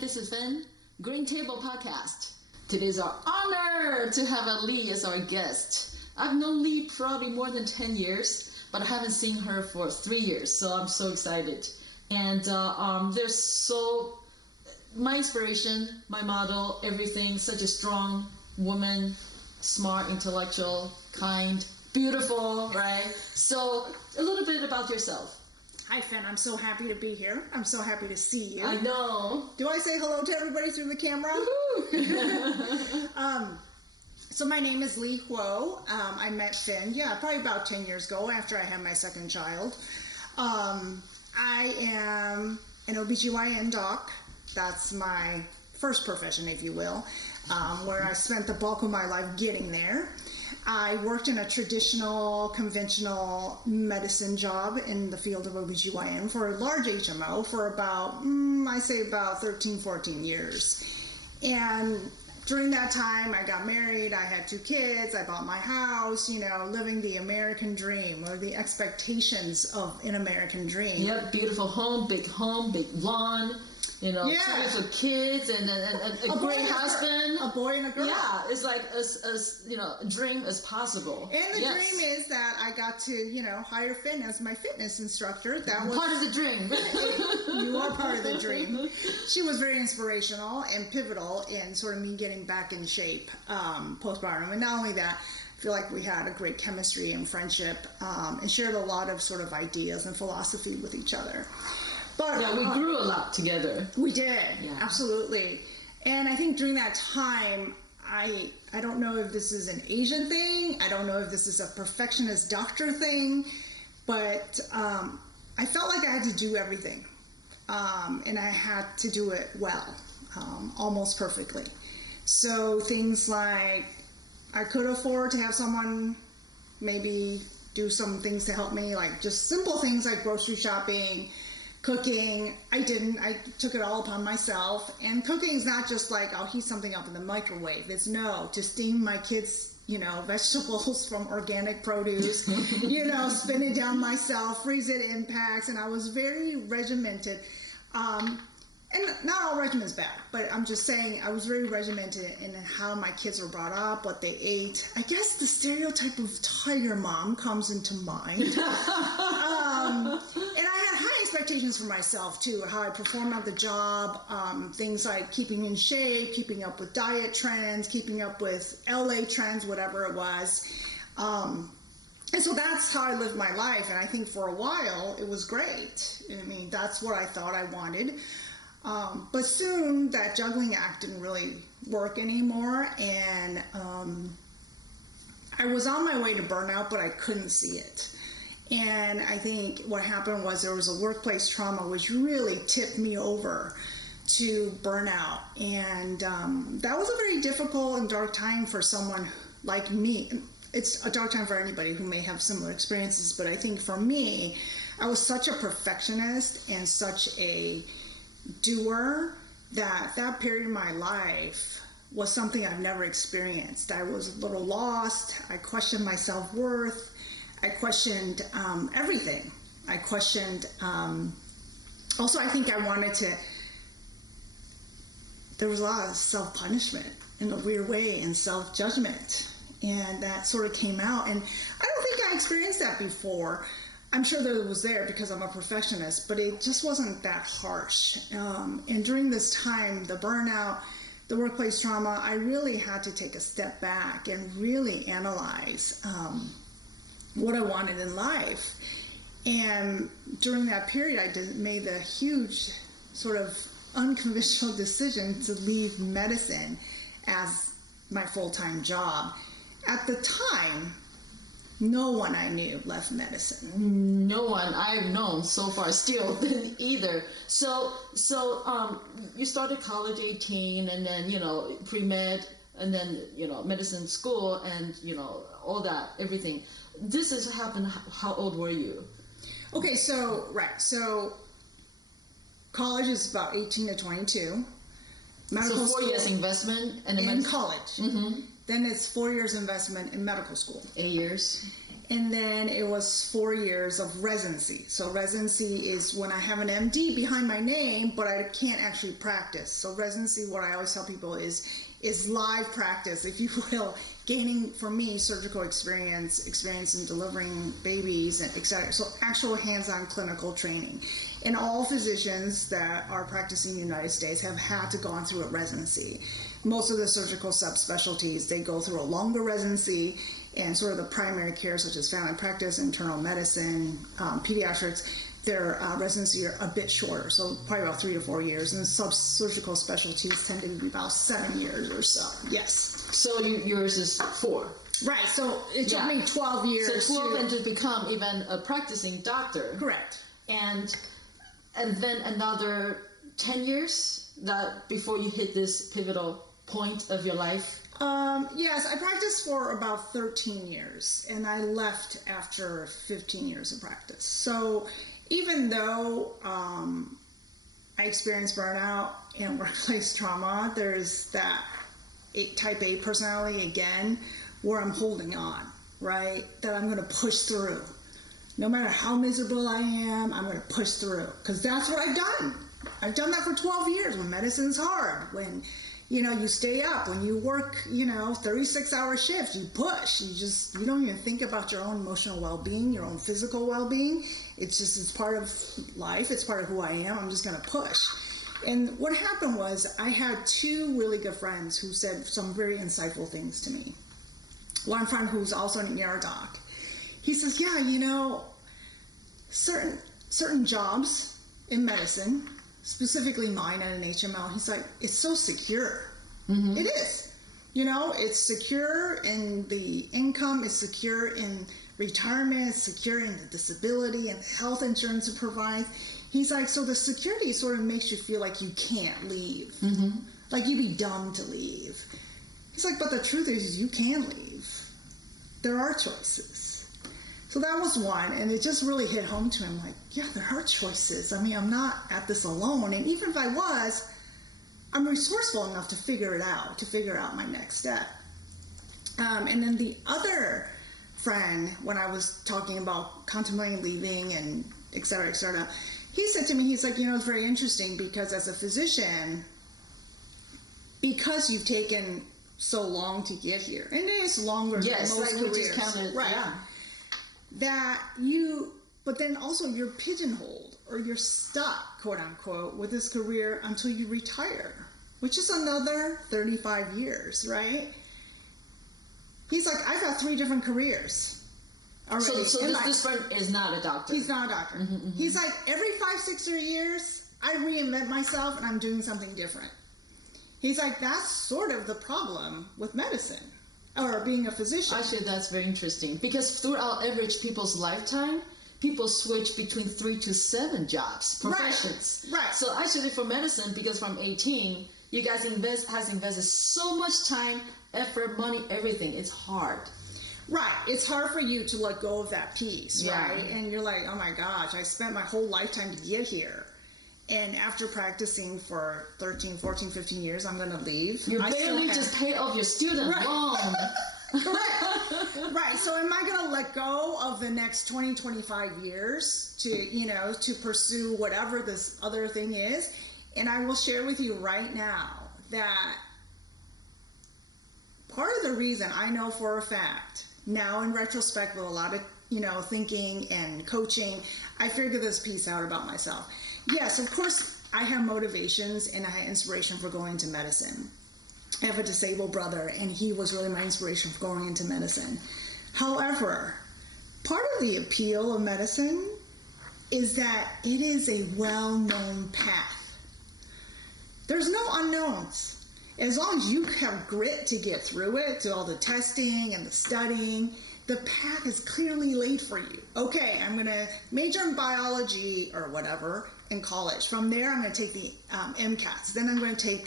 this is Fen, Green Table Podcast. Today's our honor to have Li as our guest. I've known Li probably more than 10 years, but I haven't seen her for 3 years, so I'm so excited. And there's my inspiration, my model, everything, such a strong woman, smart, intellectual, kind, beautiful, right? So a little bit about yourself. Hi, Fen. I'm so happy to be here. I'm so happy to see you. I know. Do I say hello to everybody through the camera? So my name is Li Huo. I met Fen, probably about 10 years ago after I had my second child. I am an OBGYN doc. That's my first profession, if you will, where I spent the bulk of my life getting there. I worked in a traditional, conventional medicine job in the field of OBGYN for a large HMO for about, about 13, 14 years. And during that time, I got married, I had 2 kids, I bought my house, living the American dream or the expectations of an American dream. Yep, beautiful home, big lawn. Tons of kids and a great husband. A boy and a girl. Yeah, it's like as dream as possible. And the dream is that I got to, hire Fen as my fitness instructor. That was part of the dream. You are part of the dream. She was very inspirational and pivotal in sort of me getting back in shape postpartum. And not only that, I feel like we had a great chemistry and friendship and shared a lot of sort of ideas and philosophy with each other. But, we grew a lot together. We did, absolutely. And I think during that time, I don't know if this is an Asian thing, I don't know if this is a perfectionist doctor thing, but I felt like I had to do everything. And I had to do it well, almost perfectly. So things like I could afford to have someone maybe do some things to help me, like just simple things like grocery shopping, cooking. I didn't. I took it all upon myself. And cooking is not just like I'll heat something up in the microwave. It's to steam my kids, vegetables from organic produce, spin it down myself, freeze it in packs. And I was very regimented. And not all regimen is bad, but I'm just saying I was very regimented in how my kids were brought up, what they ate. I guess the stereotype of tiger mom comes into mind. And I had high expectations for myself too, how I performed at the job, things like keeping in shape, keeping up with diet trends, keeping up with LA trends, whatever it was. And so that's how I lived my life. And I think for a while it was great. I mean, that's what I thought I wanted. But soon that juggling act didn't really work anymore, and I was on my way to burnout, but I couldn't see it. And I think what happened was there was a workplace trauma which really tipped me over to burnout, and that was a very difficult and dark time for someone like me. It's a dark time for anybody who may have similar experiences, but I think for me, I was such a perfectionist and such a doer that period of my life was something I've never experienced. I was a little lost. I questioned my self-worth. I questioned everything. I questioned also I think I wanted to, there was a lot of self-punishment in a weird way and self-judgment, and that sort of came out, and I don't think I experienced that before. I'm sure that it was there because I'm a perfectionist, but it just wasn't that harsh. And during this time, the burnout, the workplace trauma, I really had to take a step back and really analyze what I wanted in life. And during that period, I made the huge sort of unconventional decision to leave medicine as my full-time job. At the time, no one I knew left medicine. No one I've known so far still didn't either. So you started college 18, and then pre-med, and then medicine school, and all that, everything. This has happened. How old were you? Okay, so college is about 18 to 22. Medical so 4 years investment and in college. Mm-hmm. Then it's 4 years investment in medical school. 8 years. And then it was 4 years of residency. So residency is when I have an MD behind my name, but I can't actually practice. So residency, what I always tell people is live practice, if you will, gaining, for me, surgical experience in delivering babies, and et cetera. So actual hands-on clinical training. And all physicians that are practicing in the United States have had to go on through a residency. Most of the surgical subspecialties, they go through a longer residency, and sort of the primary care, such as family practice, internal medicine, pediatrics, their residency are a bit shorter, so probably about 3 to 4 years, and surgical specialties tend to be about 7 years or so. Yes. So yours is 4. Right. So it took me 12 years. So 12 and to become even a practicing doctor. Correct. And then another 10 years that before you hit this pivotal point of your life. Yes, I practiced for about 13 years, and I left after 15 years of practice. So even though I experienced burnout and workplace trauma, there's that type A personality again, where I'm holding on, right? That I'm going to push through. No matter how miserable I am, I'm going to push through, because that's what I've done. I've done that for 12 years when medicine's hard, when you stay up, when you work, 36-hour shifts, you push. You don't even think about your own emotional well-being, your own physical well-being. It's part of life. It's part of who I am. I'm just going to push. And what happened was I had 2 really good friends who said some very insightful things to me. One friend who's also an ER doc, he says, yeah, certain jobs in medicine, specifically mine at an HML, he's like, it's so secure. Mm-hmm. It is. It's secure in the income, it's secure in retirement, it's secure in the disability and health insurance it provides. He's like, so the security sort of makes you feel like you can't leave. Mm-hmm. Like you'd be dumb to leave. He's like, but the truth is you can leave. There are choices. So that was one, and it just really hit home to him, like, yeah, there are choices. I mean, I'm not at this alone, and even if I was, I'm resourceful enough to figure out my next step. And then the other friend, when I was talking about contemplating leaving and et cetera, he said to me, he's like, it's very interesting because as a physician, because you've taken so long to get here, and it is longer than most careers. Counted, right. Yeah. But then also you're pigeonholed or you're stuck, quote unquote, with this career until you retire, which is another 35 years, right? He's like, I've had 3 different careers already. So this friend is not a doctor. He's not a doctor. Mm-hmm, mm-hmm. He's like, every 5-6 years, I reinvent myself and I'm doing something different. He's like, that's sort of the problem with medicine. Or being a physician. Actually, that's very interesting because throughout average people's lifetime, people switch between 3 to 7 jobs, professions. Right. So actually, for medicine, because from 18, you guys has invested so much time, effort, money, everything. It's hard. Right. It's hard for you to let go of that piece, right? And you're like, oh my gosh, I spent my whole lifetime to get here. And after practicing for 13, 14, 15 years, I'm going to leave. You barely just pay off your student loan. Correct. Right. So am I going to let go of the next 20, 25 years to pursue whatever this other thing is? And I will share with you right now that part of the reason I know for a fact, now in retrospect with a lot of, thinking and coaching, I figured this piece out about myself. Yes, of course, I have motivations and I had inspiration for going into medicine. I have a disabled brother, and he was really my inspiration for going into medicine. However, part of the appeal of medicine is that it is a well-known path. There's no unknowns. As long as you have grit to get through it, to all the testing and the studying, the path is clearly laid for you. Okay, I'm going to major in biology or whatever in college. From there, I'm going to take the MCATs. Then I'm going to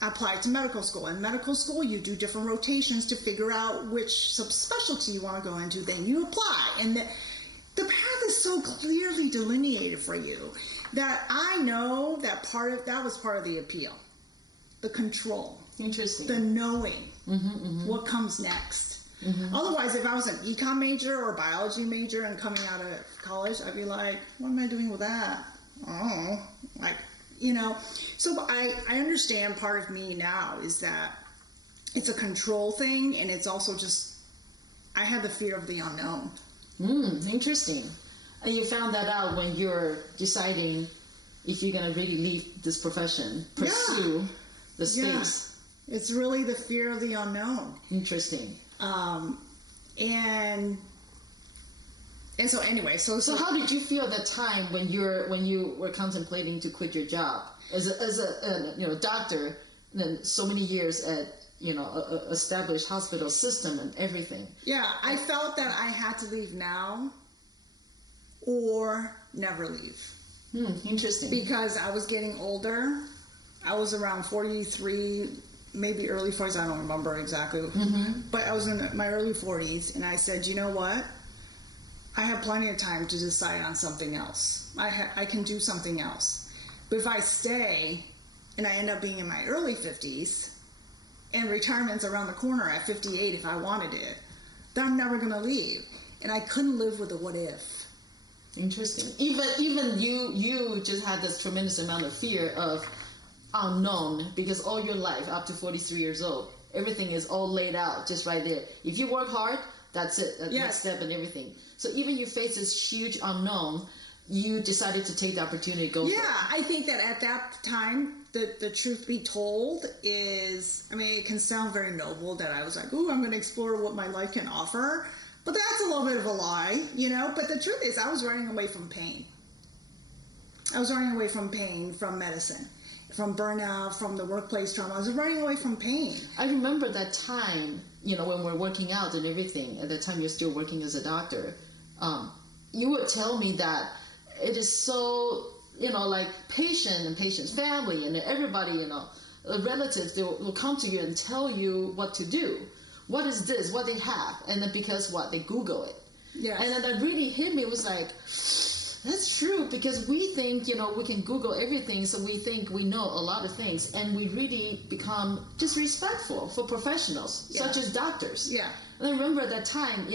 apply to medical school. In medical school, you do different rotations to figure out which subspecialty you want to go into. Then you apply. And the path is so clearly delineated for you that I know that that was part of the appeal. The control. Interesting. The knowing what comes next. Otherwise, if I was an econ major or biology major and coming out of college, I'd be like, what am I doing with that? Oh, like, so I understand part of me now is that it's a control thing, and it's also just, I have the fear of the unknown. Interesting. And you found that out when you're deciding if you're going to really leave this profession, pursue the space. Yeah. It's really the fear of the unknown. Interesting. And so anyway, so how did you feel at that time when you were contemplating to quit your job as a doctor, and then so many years at a established hospital system and everything? Yeah, I felt that I had to leave now or never leave. Interesting. Because I was getting older. I was around 43, maybe early 40s. I don't remember exactly. But I was in my early 40s, and I said, you know what? I have plenty of time to decide on something else. I can do something else. But if I stay and I end up being in my early 50s and retirement's around the corner at 58 if I wanted it, then I'm never going to leave. And I couldn't live with a what if. Interesting. Even you just had this tremendous amount of fear of unknown, because all your life up to 43 years old, everything is all laid out just right there. If you work hard, that's it. That's next step and everything. So even you face this huge unknown, you decided to take the opportunity to go for it. Yeah, I think that at that time, the truth be told is, I mean, it can sound very noble that I was like, ooh, I'm going to explore what my life can offer. But that's a little bit of a lie, But the truth is, I was running away from pain. I was running away from pain, from medicine, from burnout, from the workplace trauma. I was running away from pain. I remember that time, when we're working out and everything, at that time you're still working as a doctor, you would tell me that it is so, like patient and patient's family and everybody, relatives, they will come to you and tell you what to do. What is this? What they have? And then because what? They Google it. Yeah. And then that really hit me. It was like, that's true, because we think, we can Google everything, so we think we know a lot of things, and we really become disrespectful for professionals, such as doctors. Yeah. And I remember at that time,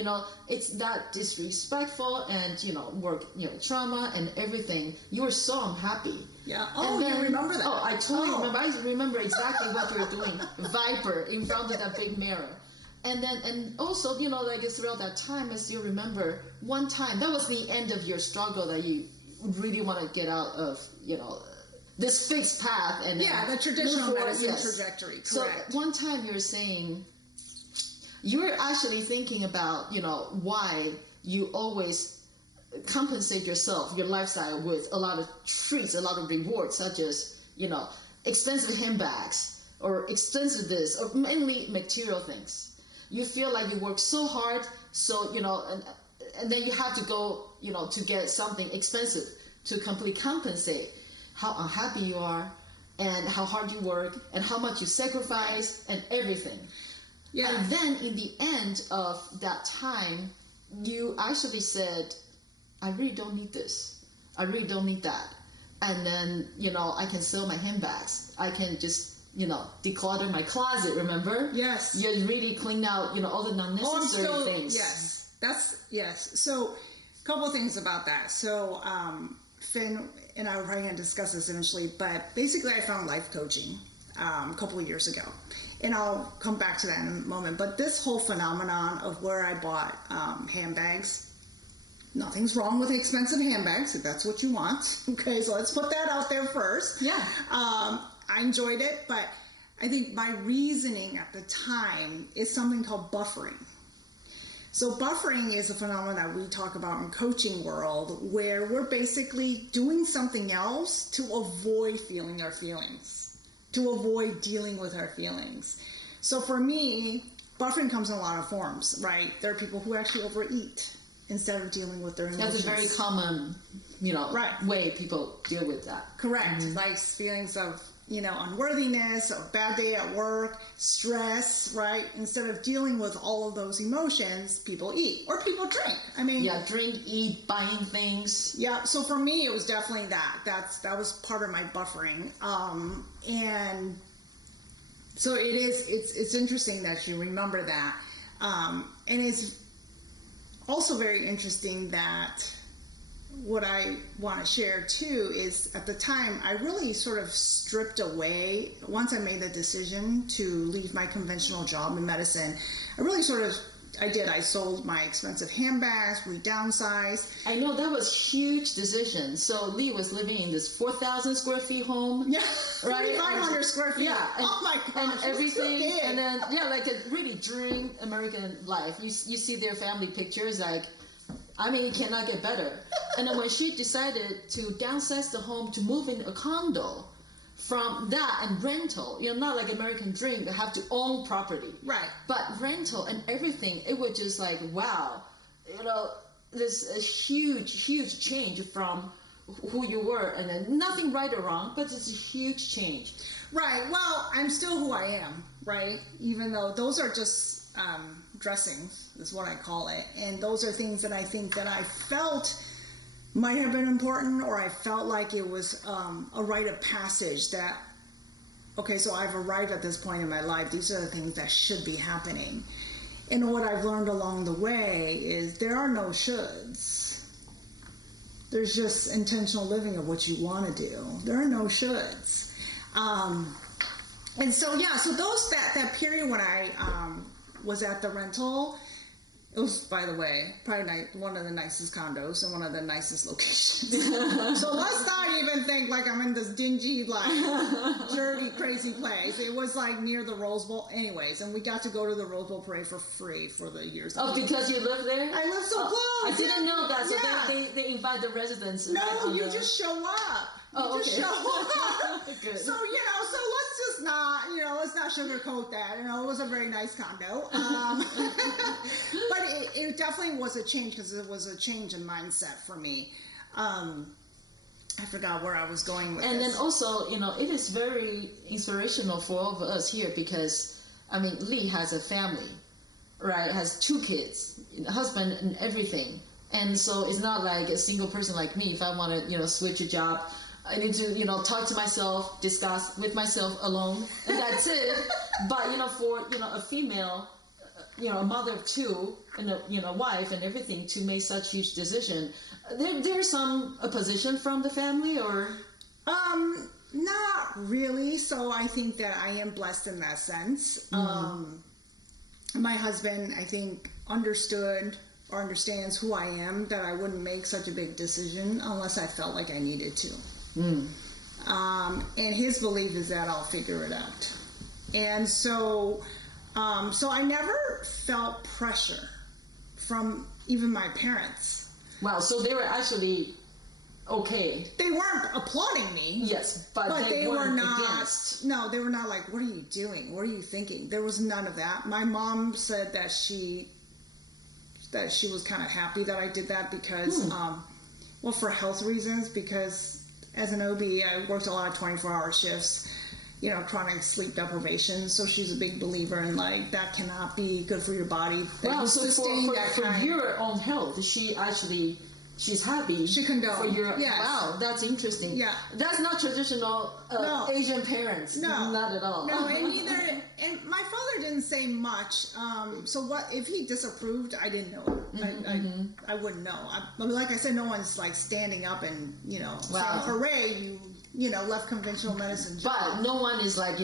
it's that disrespectful and, work, trauma and everything. You were so unhappy. Yeah. Oh, you remember that? Oh, I totally remember. I remember exactly what you were doing. Viper in front of that big mirror. And then, and also, I guess throughout that time, I still remember one time, that was the end of your struggle, that you really want to get out of, this fixed path. And the traditional medicine trajectory, correct. So one time you were saying, you were actually thinking about, why you always compensate yourself, your lifestyle, with a lot of treats, a lot of rewards, such as, expensive handbags, or expensive this, or mainly material things. You feel like you work so hard, so, and then you have to go, to get something expensive to completely compensate how unhappy you are, and how hard you work, and how much you sacrifice, and everything. Yeah. And then in the end of that time, you actually said, I really don't need this. I really don't need that. And then, I can sell my handbags. I can just, declutter my closet, remember? Yes. You really cleaned out, all the unnecessary things. Yes. So, a couple of things about that. So, Fen and I were probably going to discuss this eventually, but basically I found life coaching a couple of years ago. And I'll come back to that in a moment. But this whole phenomenon of where I bought handbags, nothing's wrong with expensive handbags if that's what you want. Okay, so let's put that out there first. Yeah. I enjoyed it, but I think my reasoning at the time is something called buffering. So buffering is a phenomenon that we talk about in coaching world, where we're basically doing something else to avoid feeling our feelings, to avoid dealing with our feelings. So for me, buffering comes in a lot of forms, right? There are people who actually overeat instead of dealing with their emotions. That's a very common, way people deal with that. Correct. Like feelings of, unworthiness, a bad day at work, stress, right? Instead of dealing with all of those emotions, people eat or people drink. I mean, drink, eat, buying things. Yeah. So for me, it was definitely that. That was part of my buffering. And so it's interesting that you remember that. And it's also very interesting that what I want to share too is at the time I really sort of stripped away. Once I made the decision to leave my conventional job in medicine, I really I sold my expensive handbags, we downsized. I know that was huge decision. So Li was living in this 4,000 square feet home. Yeah, right? 3,500 square feet. Yeah. And, oh my gosh, and everything. Big. And then, like a really dream American life. You see their family pictures, like, I mean, it cannot get better. And then when she decided to downsize the home to move in a condo, from that and rental, not like American dream, you have to own property. Right. But rental and everything, it was just like, wow, there's a huge, huge change from who you were, and then nothing right or wrong, but it's a huge change. Right. Well, I'm still who I am, right? Even though those are just dressings, is what I call it, and those are things that I think that I felt might have been important, or I felt like it was a rite of passage that, okay, so I've arrived at this point in my life. These are the things that should be happening. And what I've learned along the way is there are no shoulds. There's just intentional living of what you want to do. There are no shoulds. And so, so that period when I was at the rental, it was, by the way, probably one of the nicest condos and one of the nicest locations. So let's not even think like I'm in this dingy, like, dirty, crazy place. It was like near the Rose Bowl. Anyways, and we got to go to the Rose Bowl parade for free for the years. Oh, because you live there? I live so close. I didn't know that. So they invite the residents. No, you just show up. Just show up. Good. So, so let's just not, let's not sugarcoat that. It was a very nice condo. But it definitely was a change because it was a change in mindset for me. I forgot where I was going with this. And then also, it is very inspirational for all of us here because, Li has a family, right? Has 2 kids, husband and everything. And so it's not like a single person like me. If I want to, switch a job, I need to, talk to myself, discuss with myself alone, and that's it. But, for, a female, a mother of 2, and a wife and everything to make such huge decision, there's some opposition from the family, or? Not really. So I think that I am blessed in that sense. My husband, I think, understood or understands who I am, that I wouldn't make such a big decision unless I felt like I needed to. And his belief is that I'll figure it out. And so I never felt pressure from even my parents. Wow, so they were actually okay. They weren't applauding me. Yes, but they were not against. No, they were not like, what are you doing? What are you thinking? There was none of that. My mom said that she was kind of happy that I did that because for health reasons, because as an OB, I worked a lot of 24-hour shifts, chronic sleep deprivation. So she's a big believer in like that cannot be good for your body. Wow, so for your own health, she's happy. She condoned. For your, yes. Wow, that's interesting. Yeah. That's not traditional Asian parents. No. Not at all. No, and my father didn't say much. So what, if he disapproved, I didn't know. I wouldn't know. Like I said, no one's like standing up and, saying, hooray, you left conventional medicine job. But no one is like,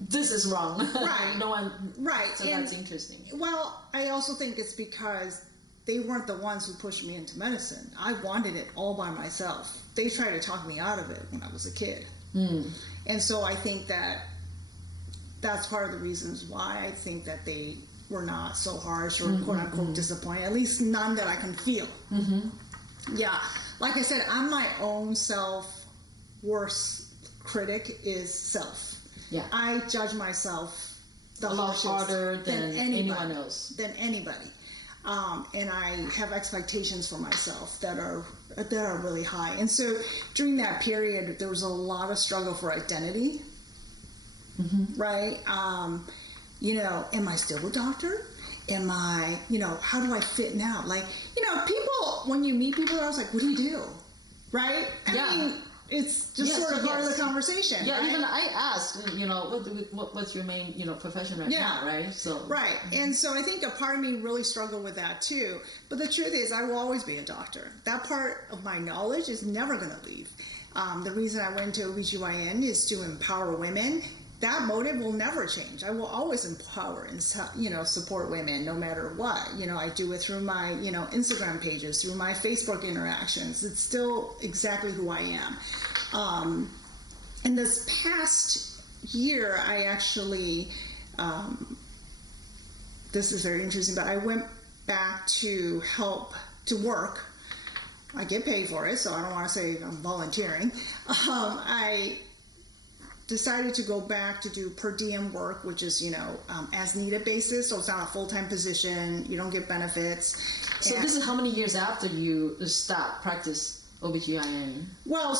this is wrong. Right. No one. Right. So that's interesting. Well, I also think it's because they weren't the ones who pushed me into medicine. I wanted it all by myself. They tried to talk me out of it when I was a kid. And so I think that's part of the reasons why I think that they were not so harsh or quote unquote disappointed, at least none that I can feel. Yeah. Like I said, I'm my own worst critic is self. Yeah. I judge myself a lot harder than anyone else. Than anybody. And I have expectations for myself that are really high. And so during that period, there was a lot of struggle for identity, right? Am I still a doctor? Am I, how do I fit now? Like, people, when you meet people, I was like, what do you do? Right? I mean, it's just sort of part of the conversation. Yeah, right? even I asked, what's your main, profession right now, right? So right, and so I think a part of me really struggled with that too. But the truth is, I will always be a doctor. That part of my knowledge is never going to leave. The reason I went to OBGYN is to empower women. That motive will never change. I will always empower and support women no matter what. I do it through my Instagram pages, through my Facebook interactions. It's still exactly who I am. And this past year, I actually, this is very interesting, but I went back to work. I get paid for it, so I don't want to say I'm volunteering. I decided to go back to do per diem work, which is, as needed basis. So it's not a full-time position. You don't get benefits. So this is how many years after you start practice OBGYN? Well,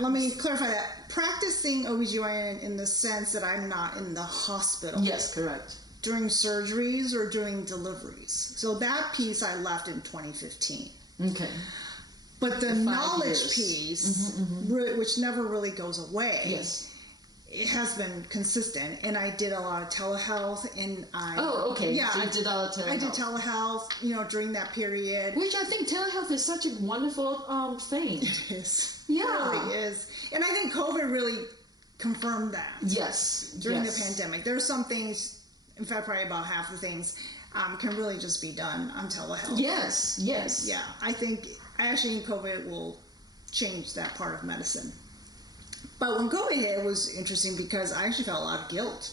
let me clarify that. Practicing OBGYN in the sense that I'm not in the hospital. Yes, correct. During surgeries or during deliveries. So that piece I left in 2015. Okay. But the knowledge piece, which never really goes away, it has been consistent. And I did a lot of telehealth, and Yeah, so you did all telehealth. I did telehealth, during that period. Which I think telehealth is such a wonderful thing. It is. Yeah. It really is. And I think COVID really confirmed that. Yes. During the pandemic. There are some things, in fact, probably about half the things can really just be done on telehealth. Yes. Yeah, I actually think COVID will change that part of medicine. But when COVID hit, it was interesting because I actually felt a lot of guilt.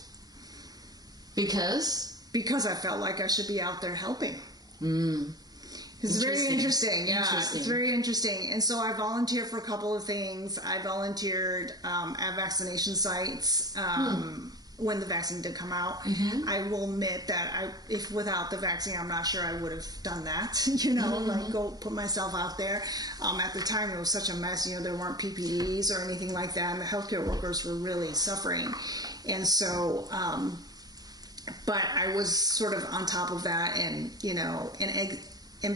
Because? Because I felt like I should be out there helping. It's very interesting. Yeah, it's very interesting. And so I volunteered for a couple of things. I volunteered at vaccination sites. When the vaccine did come out. I will admit that if without the vaccine, I'm not sure I would have done that, like go put myself out there. At the time, it was such a mess, there weren't PPEs or anything like that, and the healthcare workers were really suffering. And so, but I was sort of on top of that and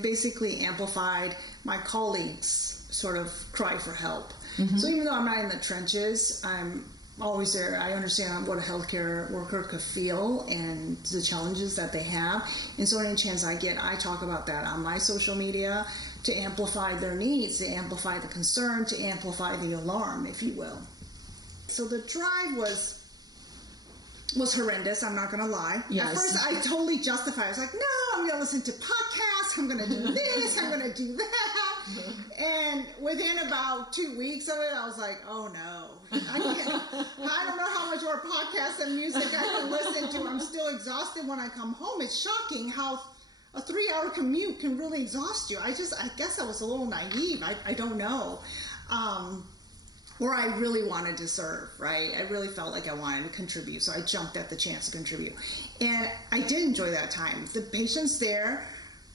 basically amplified my colleagues' sort of cry for help. So even though I'm not in the trenches, I'm always there. I understand what a healthcare worker could feel and the challenges that they have. And so any chance I get, I talk about that on my social media to amplify their needs, to amplify the concern, to amplify the alarm, if you will. So the drive was horrendous, I'm not going to lie. Yes. At first, I totally justified it. I was like, no, I'm going to listen to podcasts, I'm going to do this, I'm going to do that. And within about 2 weeks of it, I was like, oh no. I don't know how much more podcasts and music I can listen to. I'm still exhausted when I come home. It's shocking how a 3-hour commute can really exhaust you. I guess I was a little naive. I don't know. Or I really wanted to serve, right? I really felt like I wanted to contribute, so I jumped at the chance to contribute. And I did enjoy that time. The patients there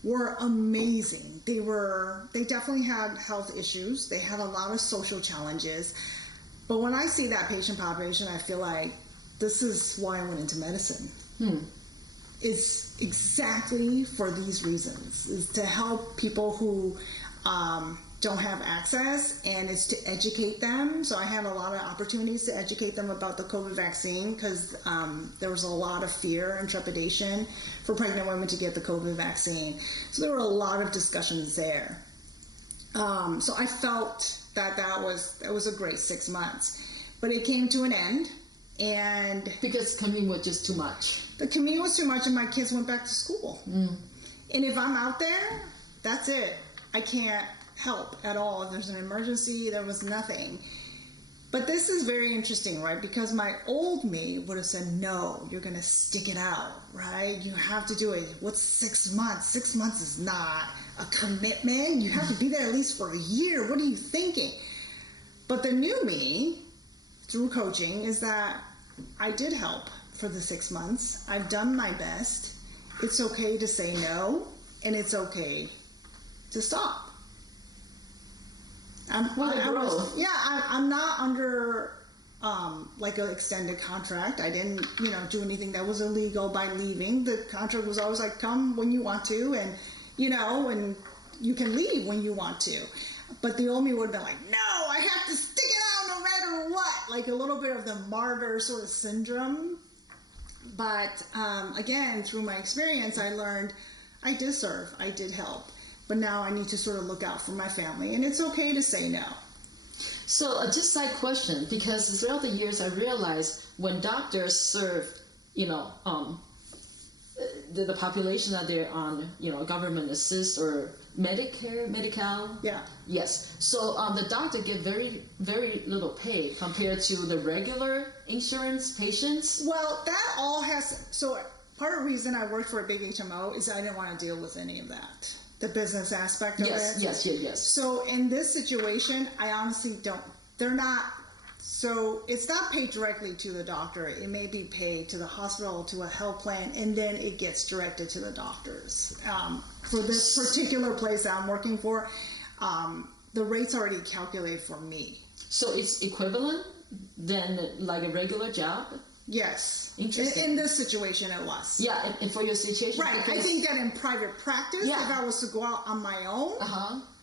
were amazing. They definitely had health issues. They had a lot of social challenges. But when I see that patient population, I feel like this is why I went into medicine. It's exactly for these reasons. It's to help people who don't have access, and it's to educate them. So I had a lot of opportunities to educate them about the COVID vaccine because there was a lot of fear and trepidation for pregnant women to get the COVID vaccine. So there were a lot of discussions there. So I felt that was a great 6 months, but it came to an end. And because commute was just too much. The commute was too much, and my kids went back to school. And if I'm out there, that's it. I can't help at all. If there's an emergency, there was nothing. But this is very interesting, right? Because my old me would have said, no, you're going to stick it out, right? You have to do it. What's 6 months? 6 months is not a commitment. You have to be there at least for a year. What are you thinking? But the new me, through coaching, is that I did help for the 6 months. I've done my best. It's okay to say no, and it's okay to stop. I'm not under like an extended contract. I didn't, do anything that was illegal by leaving. The contract was always like, come when you want to, and and you can leave when you want to. But the old me would have been like, no, I have to stick it out no matter what. Like a little bit of the martyr sort of syndrome. But again, through my experience, I learned I did serve, I did help. But now I need to sort of look out for my family. And it's okay to say no. So just side question, because throughout the years I realized when doctors serve, the population that they're on, government assist or Medicare, Medi-Cal. Yeah. Yes. So the doctor get very, very little pay compared to the regular insurance patients. Well, that all has, so part of the reason I worked for a big HMO is I didn't want to deal with any of that. The business aspect of it. Yes. So in this situation, I honestly they're not, so it's not paid directly to the doctor. It may be paid to the hospital, to a health plan, and then it gets directed to the doctors. For this particular place that I'm working for, the rate's already calculated for me. So it's equivalent than like a regular job? Yes. Interesting. In this situation, it was. Yeah, and for your situation. Right. I think that in private practice, if I was to go out on my own,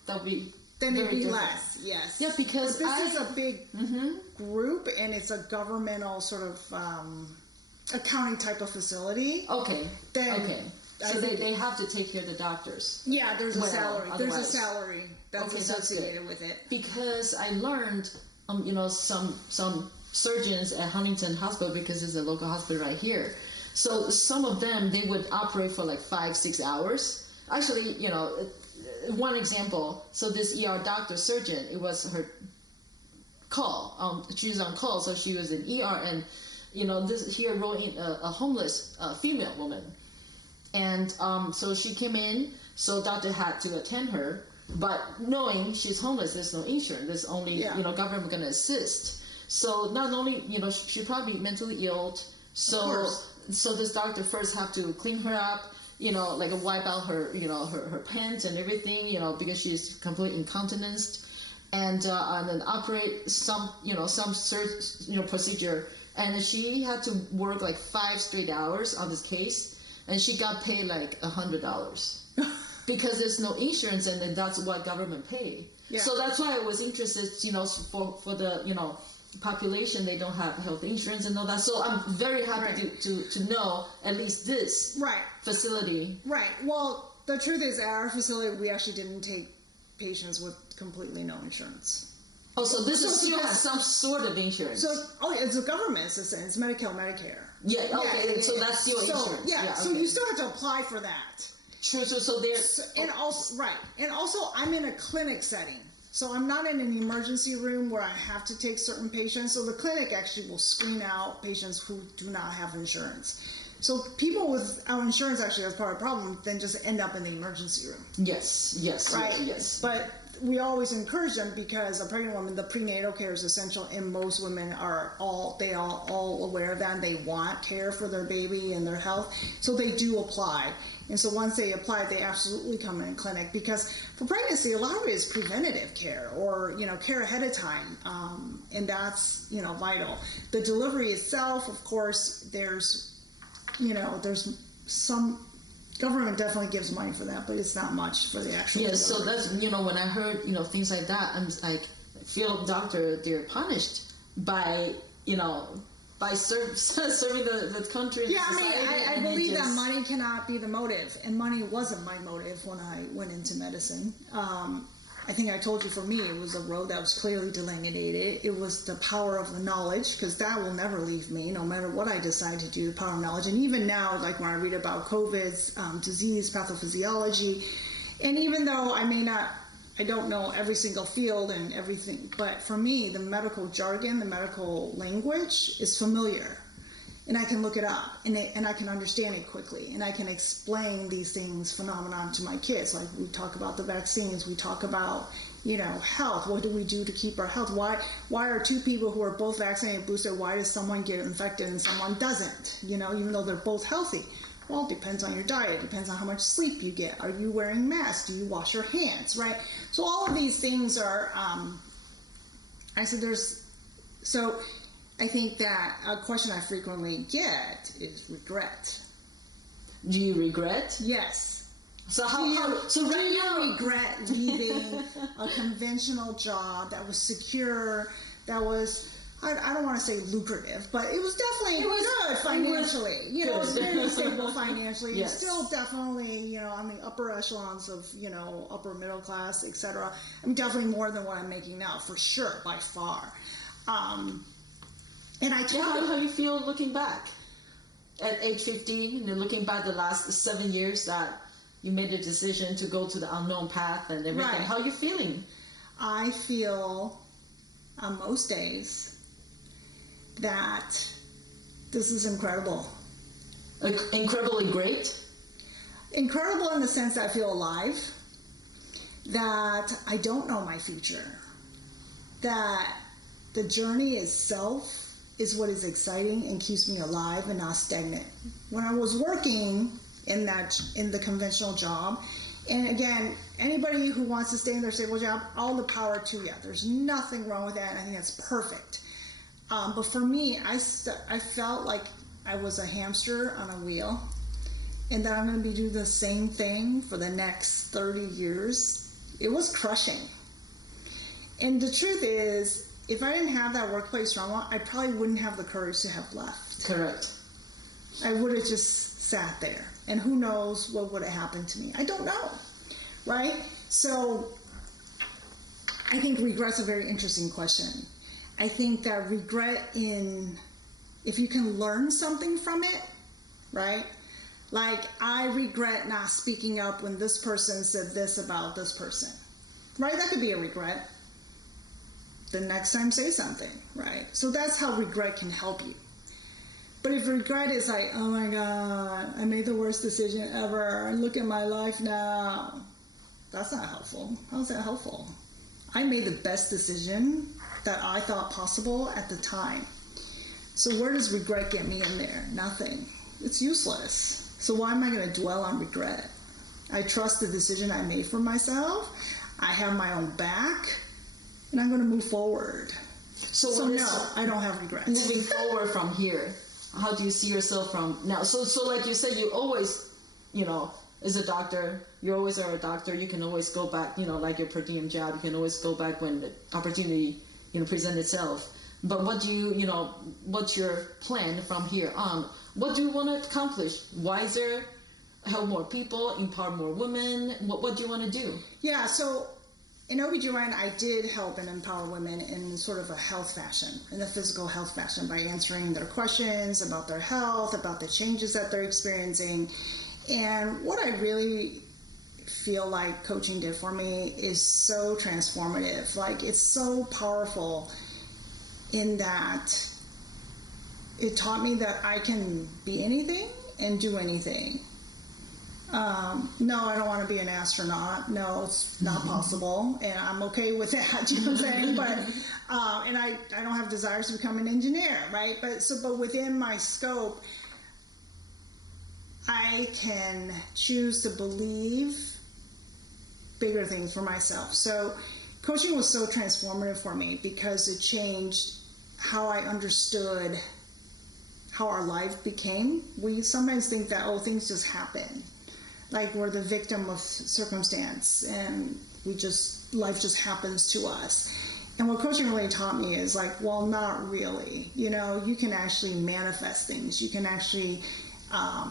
that would be then it'd be different. less. Yes. Yeah, because but this is a big group, and it's a governmental sort of accounting type of facility. Okay. Then okay. So they have to take care of the doctors. Yeah, there's a salary. There's a otherwise- salary that's associated with it. Because I learned, some surgeons at Huntington Hospital, because it's a local hospital right here. So some of them, they would operate for like 5-6 hours. Actually, one example. So this ER doctor surgeon, it was her call. She was on call, so she was in ER, and here wrote in a homeless female woman. And so she came in, so doctor had to attend her, but knowing she's homeless, there's no insurance, there's only, government gonna assist. So not only, she probably mentally ill, so this doctor first have to clean her up, like wipe out her, her pants and everything, because she's completely incontinenced, and then operate some procedure, and she had to work like 5 straight hours on this case. And she got paid like $100 because there's no insurance, and then that's what government pay. Yeah. So that's why I was interested, for the population, they don't have health insurance and all that. So I'm very happy to know at least this facility. Right. Well, the truth is, at our facility, we actually didn't take patients with completely no insurance. Oh, so this still has some sort of insurance. So, it's a government assistance. It's Medicare. Yeah, okay, so that's still insurance. So you still have to apply for that. True, so there's... And also, I'm in a clinic setting. So I'm not in an emergency room where I have to take certain patients. So the clinic actually will screen out patients who do not have insurance. So people without insurance actually, as part of the problem, then just end up in the emergency room. Yes. Right? Yes. But we always encourage them, because a pregnant woman, the prenatal care is essential, and most women are all aware of that, and they want care for their baby and their health, so they do apply. And so once they apply, they absolutely come in clinic, because for pregnancy, a lot of it is preventative care, or care ahead of time, and that's vital. The delivery itself, of course, there's some. Government definitely gives money for that, but it's not much for the actual delivery. So that's, when I heard, things like that, I'm like, feel they're punished by, serving the country. Yeah, I believe that money cannot be the motive, and money wasn't my motive when I went into medicine. I think I told you, for me, it was a road that was clearly delineated. It was the power of the knowledge, because that will never leave me, no matter what I decide to do, the power of knowledge. And even now, like when I read about COVID's disease pathophysiology, and even though I don't know every single field and everything, but for me, the medical jargon, the medical language is familiar. And I can look it up, and I can understand it quickly, and I can explain these things, phenomenon, to my kids. Like, we talk about the vaccines, we talk about, health. What do we do to keep our health? Why are two people who are both vaccinated, boosted, why does someone get infected and someone doesn't? Even though they're both healthy. Well, it depends on your diet. It depends on how much sleep you get. Are you wearing masks? Do you wash your hands? Right? So all of these things are. I think that a question I frequently get is regret. Do you regret? Yes. So do right you now, regret leaving a conventional job that was secure, that was, I don't want to say lucrative, but it was definitely good financially. It was very stable financially. Yes. It's still definitely, on the upper echelons of, upper middle class, etc. I'm definitely more than what I'm making now, for sure, by far. And I told how you feel looking back at age 15, looking back the last 7 years that you made the decision to go to the unknown path and everything. Right. How are you feeling? I feel on most days that this is incredible. Incredibly great? Incredible in the sense that I feel alive, that I don't know my future, that the journey itself is what is exciting and keeps me alive and not stagnant. When I was working in the conventional job, and again, anybody who wants to stay in their stable job, all the power to you. There's nothing wrong with that, and I think that's perfect. But for me, I felt like I was a hamster on a wheel, and that I'm going to be doing the same thing for the next 30 years. It was crushing. And the truth is, if I didn't have that workplace trauma, I probably wouldn't have the courage to have left. Correct. I would have just sat there, and who knows what would have happened to me. I don't know, right? So I think regret's a very interesting question. I think that regret if you can learn something from it, right? Like, I regret not speaking up when this person said this about this person, right? That could be a regret. The next time, say something, right? So that's how regret can help you. But if regret is like, oh my God, I made the worst decision ever, look at my life now, that's not helpful. How's that helpful? I made the best decision that I thought possible at the time. So where does regret get me in there? Nothing. It's useless. So why am I going to dwell on regret? I trust the decision I made for myself. I have my own back, and I'm going to move forward. So no, I don't have regrets. Moving forward from here, how do you see yourself from now? So like you said, you always, as a doctor, you always are a doctor. You can always go back, like your per diem job. You can always go back when the opportunity, present itself. But what do you, what's your plan from here on? What do you want to accomplish? Wiser, help more people, empower more women? What do you want to do? Yeah, so in OB/GYN, I did help and empower women in sort of a health fashion, in a physical health fashion, by answering their questions about their health, about the changes that they're experiencing. And what I really feel like coaching did for me is so transformative. Like, it's so powerful in that it taught me that I can be anything and do anything. No, I don't want to be an astronaut. No, it's not possible, and I'm okay with that. You know what I'm saying? But and I don't have desires to become an engineer, right? But within my scope, I can choose to believe bigger things for myself. So coaching was so transformative for me because it changed how I understood how our life became. We sometimes think that, things just happen. Like, we're the victim of circumstance and life just happens to us. And what coaching really taught me is like, well, not really. You can actually manifest things. You can actually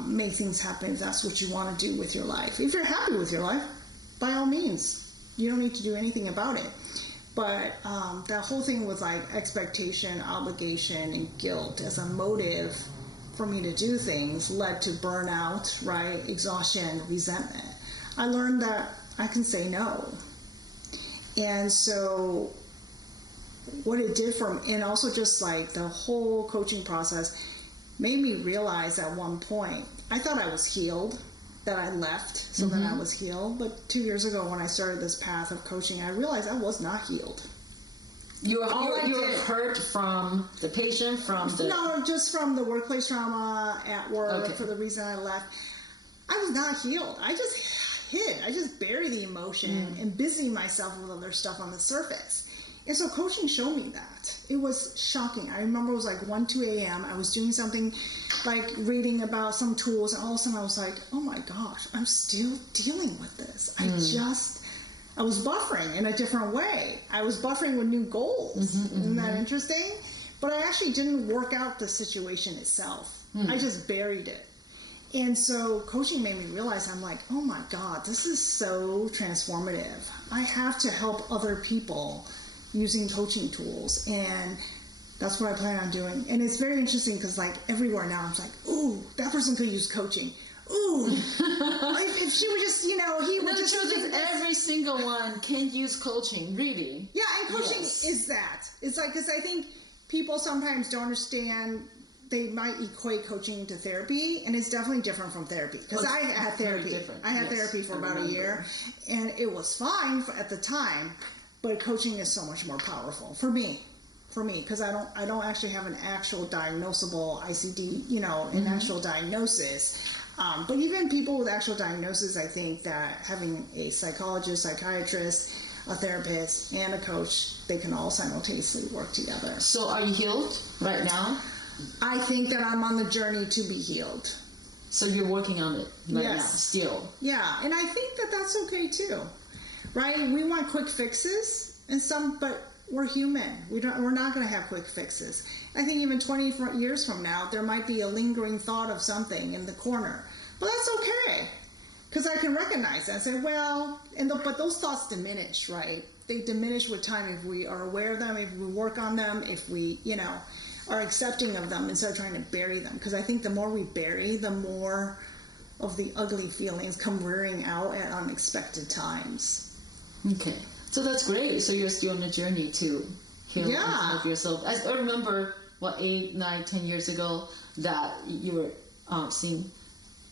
make things happen if that's what you want to do with your life. If you're happy with your life, by all means, you don't need to do anything about it. But that whole thing with like expectation, obligation, and guilt as a motive for me to do things led to burnout, right? Exhaustion, resentment. I learned that I can say no. And so what it did for me, and also just like the whole coaching process made me realize at one point, I thought I was healed, that I left so that I was healed. But 2 years ago when I started this path of coaching, I realized I was not healed. You were hurt from the patient, No, just from the workplace trauma at work, for the reason I left. I was not healed. I just hid. I just buried the emotion and busy myself with other stuff on the surface. And so coaching showed me that. It was shocking. I remember it was like 1, 2 a.m. I was doing something like reading about some tools, and all of a sudden I was like, oh my gosh, I'm still dealing with this. I was buffering in a different way. I was buffering with new goals. Isn't that interesting? But I actually didn't work out the situation itself. I just buried it. And so coaching made me realize, I'm like, oh my God, this is so transformative. I have to help other people using coaching tools, and that's what I plan on doing. And it's very interesting because like everywhere now I'm like, ooh, that person could use coaching. Ooh, like if she would just, he would The just. truth is, every single one can use coaching, really. Yeah, and coaching is that. It's like, because I think people sometimes don't understand. They might equate coaching to therapy, and it's definitely different from therapy. Because I had therapy. I had therapy for about a year, and it was fine at the time. But coaching is so much more powerful for me, because I don't actually have an actual diagnosable ICD, an actual diagnosis. But even people with actual diagnosis, I think that having a psychologist, psychiatrist, a therapist, and a coach, they can all simultaneously work together. So are you healed right now? I think that I'm on the journey to be healed. So you're working on it right now, still. Yeah, and I think that that's okay too, right? We want quick fixes, but we're human. We're not going to have quick fixes. I think even 20 years from now, there might be a lingering thought of something in the corner, but that's okay, because I can recognize that and say, well, but those thoughts diminish, right? They diminish with time if we are aware of them, if we work on them, if we, are accepting of them instead of trying to bury them. Because I think the more we bury, the more of the ugly feelings come rearing out at unexpected times. Okay, so that's great. So you're still on a journey to heal of yourself. I remember 8, 9, 10 years ago that you were seeing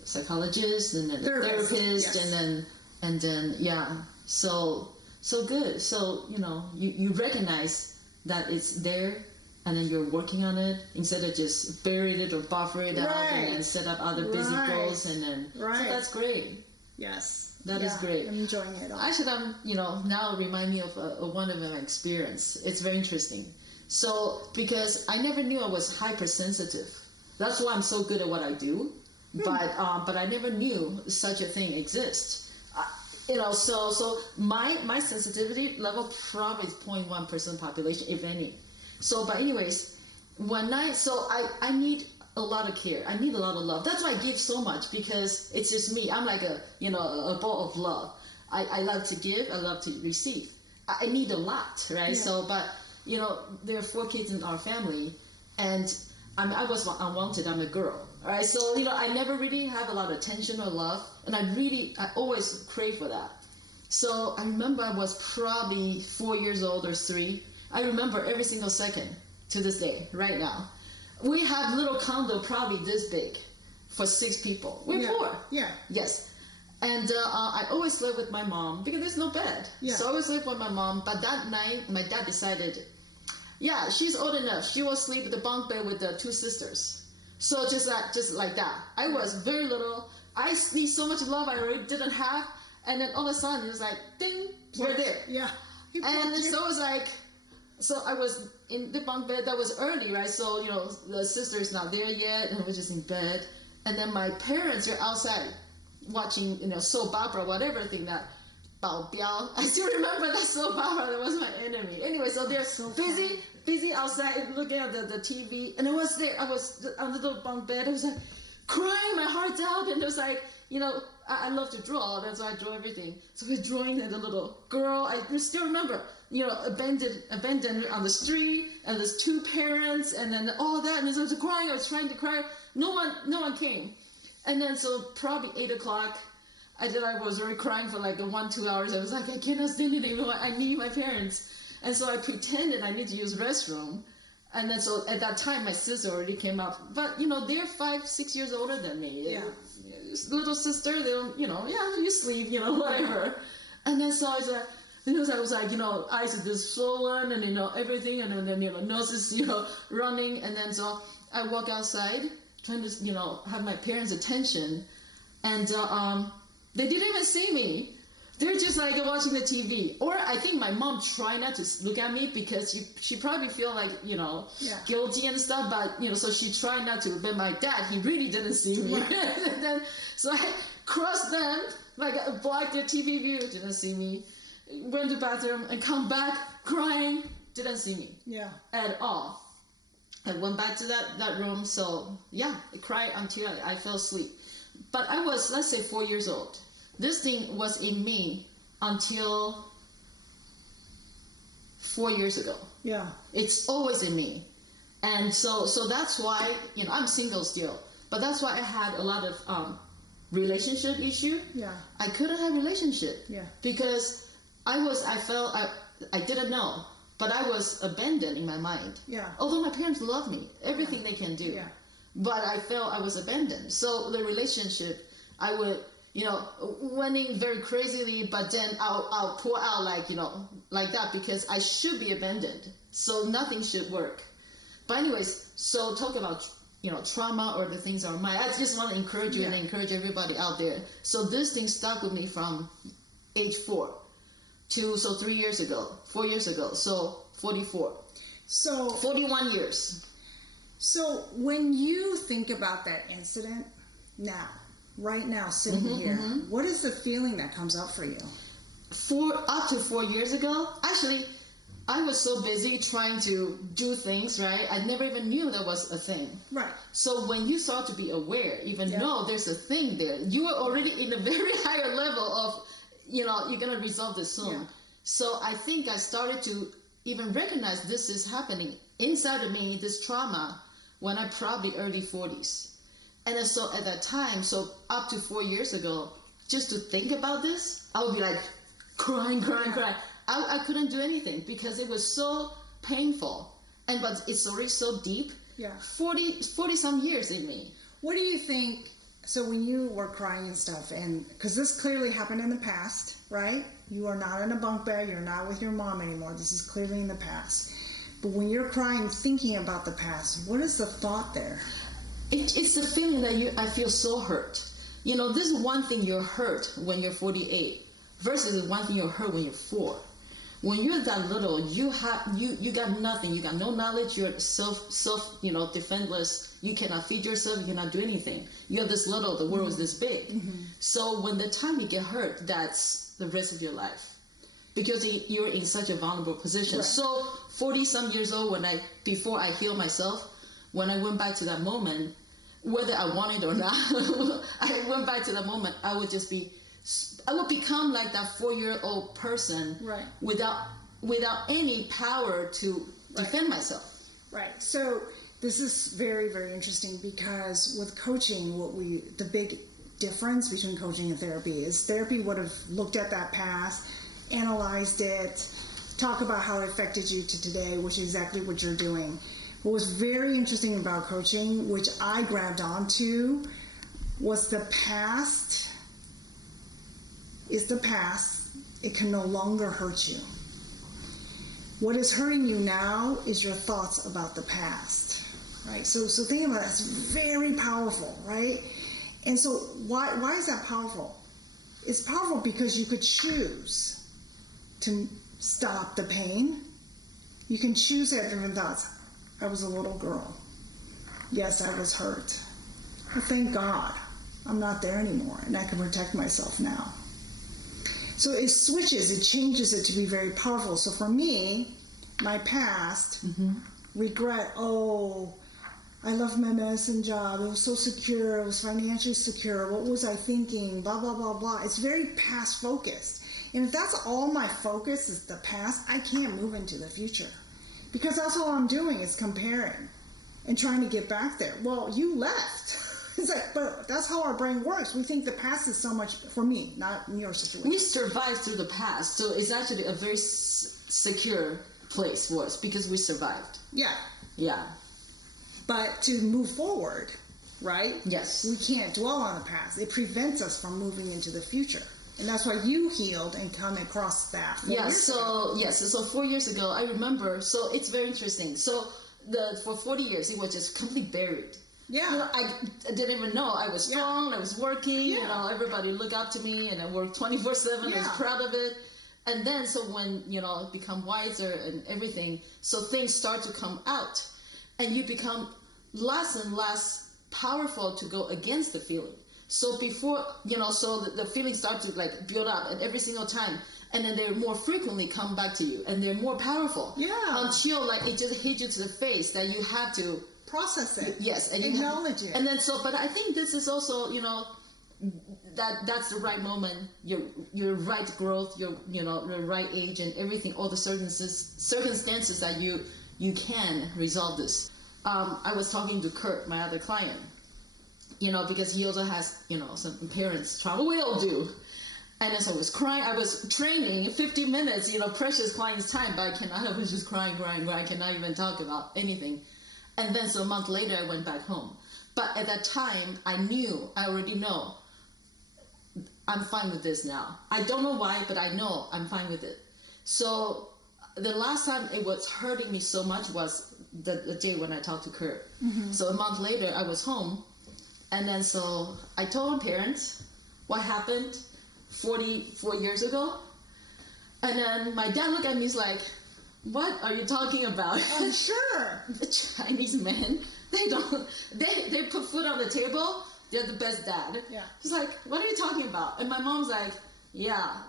psychologists and then therapist, and then so good. So you recognize that it's there, and then you're working on it instead of just buried it or buffer it out and then set up other busy goals, and then so that's great. Yes, that is great. I'm enjoying it all. Actually, now remind me of one of my experience. It's very interesting. So because I never knew I was hypersensitive, that's why I'm so good at what I do. But I never knew such a thing exists. So my sensitivity level probably is 0.1% population, if any. So, but anyways, I need a lot of care. I need a lot of love. That's why I give so much, because it's just me. I'm like a ball of love. I love to give. I love to receive. I need a lot, right? Yeah. So, but there are 4 kids in our family, and I was unwanted. I'm a girl, right? So I never really have a lot of attention or love, and I always crave for that. So I remember I was probably 4 years old or 3. I remember every single second to this day, right now. We have little condo probably this big for 6 people. We're poor. Yeah. Yes. And I always slept with my mom because there's no bed. Yeah. So I always slept with my mom. But that night, my dad decided, she's old enough. She will sleep in the bunk bed with the 2 sisters. So just like that. I was very little. I need so much love I already didn't have. And then all of a sudden, it's like, ding, you're there. Yeah. And so it was like, so I was in the bunk bed. That was early, right? So, the sister's not there yet, and I was just in bed. And then my parents are outside watching, soap opera, whatever thing that, Bao Biao. I still remember that soap opera. That was my enemy. Anyway, so they're busy outside looking at the TV. And I was there. I was on the little bunk bed. I was like crying my heart out. And it was like, I love to draw. That's why I draw everything. So we're drawing the little girl. I still remember, abandoned on the street, and there's 2 parents, and then all that. And I was crying. I was trying to cry. No one came. And then so probably 8 o'clock, I was already crying for like 1-2 hours. I was like, I cannot stand it anymore. I need my parents. And so I pretended I need to use restroom. And then so at that time, my sister already came up. But, they're 5-6 years older than me. Yeah. Little sister, they don't, you sleep, whatever. And then so I was like, I was like, eyes are just swollen, and, everything. And then, nose is, running. And then so I walk outside trying to, have my parents' attention. And they didn't even see me. They're just like watching the TV. Or I think my mom tried not to look at me because she probably feel like, guilty and stuff. But, so she tried not to. But my dad, he really didn't see me. And then, so I crossed them, like blocked their TV view, didn't see me. Went to the bathroom and come back crying, didn't see me. Yeah. At all. I went back to that room. So, I cried until I fell asleep. But I was, let's say, 4 years old. This thing was in me until 4 years ago. Yeah. It's always in me. And so that's why, I'm single still. But that's why I had a lot of relationship issue. Yeah. I couldn't have relationship. Yeah. Because I didn't know. But I was abandoned in my mind. Yeah. Although my parents loved me. Everything they can do. Yeah. But I felt I was abandoned. So the relationship, I would, went in very crazily, but then I'll pour out like that because I should be abandoned. So nothing should work. But anyways, so talk about, trauma or the things are mine. I just want to encourage you and encourage everybody out there. So this thing stuck with me from age 4 to, 3 years ago, 4 years ago. So 44. So 41 years. So when you think about that incident now, right now, sitting here, what is the feeling that comes up for you? Up to 4 years ago, actually, I was so busy trying to do things, right? I never even knew there was a thing. Right. So when you start to be aware, even though there's a thing there, you are already in a very higher level of, you're going to resolve this soon. Yeah. So I think I started to even recognize this is happening inside of me, this trauma, when I'm probably early 40s. And so at that time, so up to 4 years ago, just to think about this, I would be like crying. I couldn't do anything because it was so painful. But it's already so deep. Yeah. 40 some years in me. What do you think? So when you were crying and stuff, and because this clearly happened in the past, right? You are not in a bunk bed. You're not with your mom anymore. This is clearly in the past. But when you're crying, thinking about the past, what is the thought there? It's the feeling that I feel so hurt. This is one thing you're hurt when you're 48 versus the one thing you're hurt when you're 4. When you're that little, you got nothing. You got no knowledge. You're self defenseless. You cannot feed yourself. You cannot do anything. You're this little. The world is this big. So when the time you get hurt, that's the rest of your life. Because you're in such a vulnerable position. Right. So 40 some years old, before I healed myself, when I went back to that moment, whether I wanted or not, I went back to that moment, I would become like that 4-year-old person, right, without any power to defend myself. Right. So this is very, very interesting because with coaching, the big difference between coaching and therapy is therapy would have looked at that past, analyzed it, talk about how it affected you to today, which is exactly what you're doing. What was very interesting about coaching, which I grabbed onto, was the past is the past. It can no longer hurt you. What is hurting you now is your thoughts about the past, right? So think about it. It's very powerful, right? And so why is that powerful? It's powerful because you could choose to stop the pain. You can choose to have different thoughts. I was a little girl. Yes, I was hurt. But thank God I'm not there anymore and I can protect myself now. So it switches, it changes it to be very powerful. So for me, my past, regret, I loved my medicine job. It was so secure. It was financially secure. What was I thinking? Blah, blah, blah, blah. It's very past focused. And if that's all my focus is the past, I can't move into the future. Because that's all I'm doing is comparing and trying to get back there. Well, you left. It's like, but that's how our brain works. We think the past is so much, for me, not in your situation. We survived through the past. So it's actually a very secure place for us because we survived. Yeah. Yeah. But to move forward, right? Yes. We can't dwell on the past. It prevents us from moving into the future. And that's why you healed and come across that. So 4 years ago, I remember, so it's very interesting. So for 40 years, it was just completely buried. Yeah. You know, I didn't even know I was strong. I was working. You know, everybody looked up to me, and I worked 24/7. I was proud of it. And then, so when, you know, become wiser and everything, so things start to come out, and you become less and less powerful to go against the feeling. So before, you know, so the feelings start to like build up, and every single time, and then they more frequently come back to you, and they're more powerful. Yeah. Until like it just hits you to the face that you have to process it. Yes, and acknowledge it. And then so, but I think this is also, you know, that's the right moment, your right growth, your, you know, the right age and everything, all the circumstances that you can resolve this. I was talking to Kurt, my other client, you know, because he also has, you know, some parents trauma. We all do. And as I was crying, I was training 50 minutes, you know, precious client's time, but I was just crying. I cannot even talk about anything. And then so a month later, I went back home. But at that time, I already know, I'm fine with this now. I don't know why, but I know I'm fine with it. So the last time it was hurting me so much was the day when I talked to Kurt. Mm-hmm. So a month later, I was home. And then so I told my parents what happened 44 years ago. And then my dad looked at me, he's like, what are you talking about? I'm sure. The Chinese men, they put food on the table. They're the best dad. Yeah. He's like, what are you talking about? And my mom's like, yeah,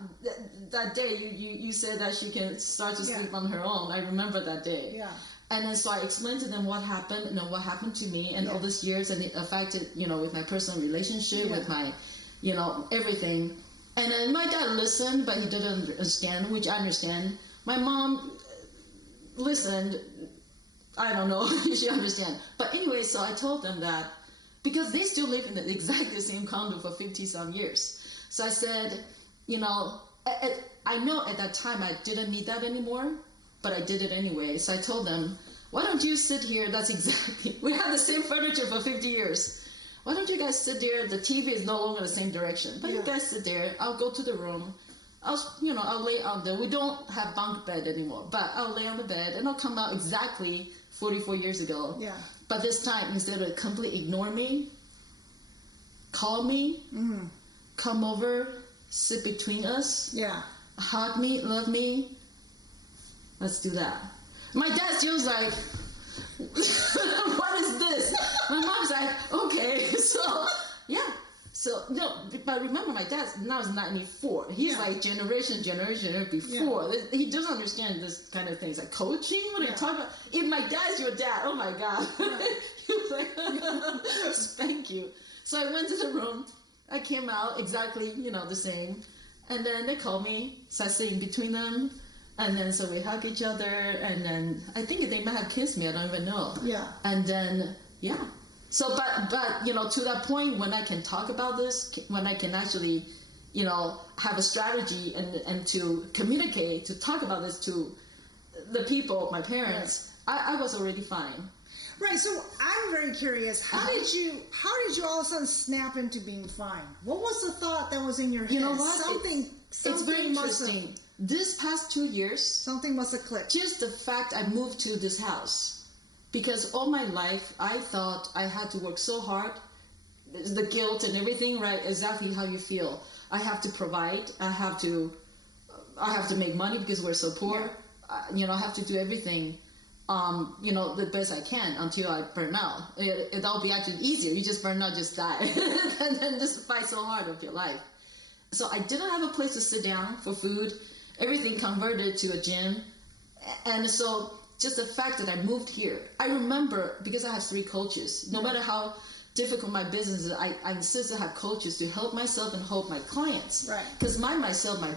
that day you said that she can start to sleep on her own. I remember that day. Yeah. And then so I explained to them what happened, you know, what happened to me and all these years, and it affected, you know, with my personal relationship, with my, you know, everything. And then my dad listened, but he didn't understand, which I understand. My mom listened. I don't know if she understand. But anyway, so I told them that, because they still live in the exactly same condo for 50-some years. So I said, you know, I know at that time I didn't need that anymore, but I did it anyway. So I told them, why don't you sit here? That's exactly, we have the same furniture for 50 years. Why don't you guys sit there? The TV is no longer the same direction, but you guys sit there. I'll go to the room. I'll lay on there. We don't have bunk bed anymore, but I'll lay on the bed and I'll come out exactly 44 years ago. Yeah. But this time, instead of completely ignore me, call me, come over, sit between us, hug me, love me. Let's do that. My dad still was like, what is this? My mom's like, okay, so, yeah. So, no, but remember my dad now is 94. He's like generation before. Yeah. He doesn't understand this kind of things. Like coaching? What are you talking about? If my dad's your dad, oh my God. He was like, thank you. So I went to the room. I came out exactly, you know, the same. And then they called me. So I sat in between them. And then so we hug each other. And then I think they might have kissed me. I don't even know. Yeah. And then, yeah. So, but you know, to that point when I can talk about this, when I can actually, you know, have a strategy and to communicate, to talk about this to the people, my parents, I was already fine. Right. So I'm very curious. How did you all of a sudden snap into being fine? What was the thought that was in your head? You know what? Something it's very interesting. This past 2 years, something must have clicked. Just the fact I moved to this house. Because all my life, I thought I had to work so hard, the guilt and everything, right? Exactly how you feel. I have to provide. I have to make money because we're so poor. You know, I have to do everything, you know, the best I can until I burn out. It'll be actually easier. You just burn out, just die, and then just fight so hard with your life. So I didn't have a place to sit down for food. Everything converted to a gym, and so. Just the fact that I moved here. I remember, because I have 3 coaches, no matter how difficult my business is, I insist to have coaches to help myself and help my clients. Right. Because my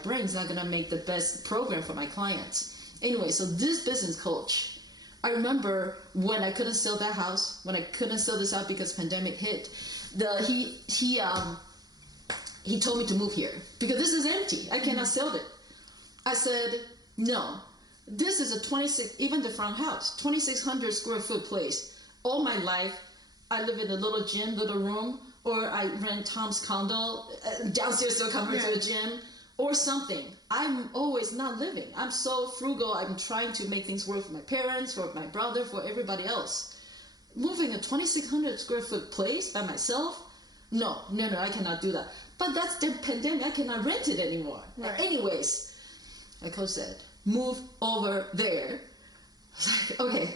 brain is not going to make the best program for my clients. Anyway, so this business coach, I remember when I couldn't sell that house, when I couldn't sell this house because pandemic hit, he told me to move here because this is empty. I cannot sell it. I said, no. This is even the front house, 2,600 square foot place. All my life, I live in a little gym, little room, or I rent Tom's condo, downstairs still convert to a gym, or something. I'm always not living. I'm so frugal. I'm trying to make things work for my parents, for my brother, for everybody else. moving a 2,600 square foot place by myself? No, I cannot do that. But that's the pandemic. I cannot rent it anymore. Right. Anyways, like Coach said, move over there. Okay,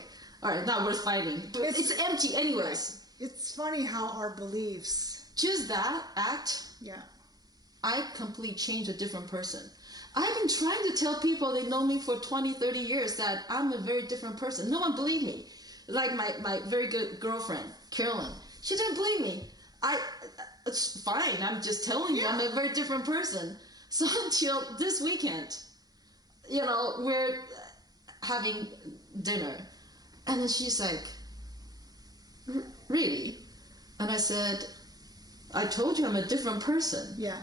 all right, not worth fighting. It's empty anyways. It's funny how our beliefs. Just that act, Yeah. I completely changed a different person. I've been trying to tell people they know me for 20, 30 years that I'm a very different person. No one believed me. Like my very good girlfriend, Carolyn, she didn't believe me. It's fine, I'm just telling you, I'm a very different person. So until this weekend, we're having dinner. And then she's like, really? And I said, I told you I'm a different person. Yeah.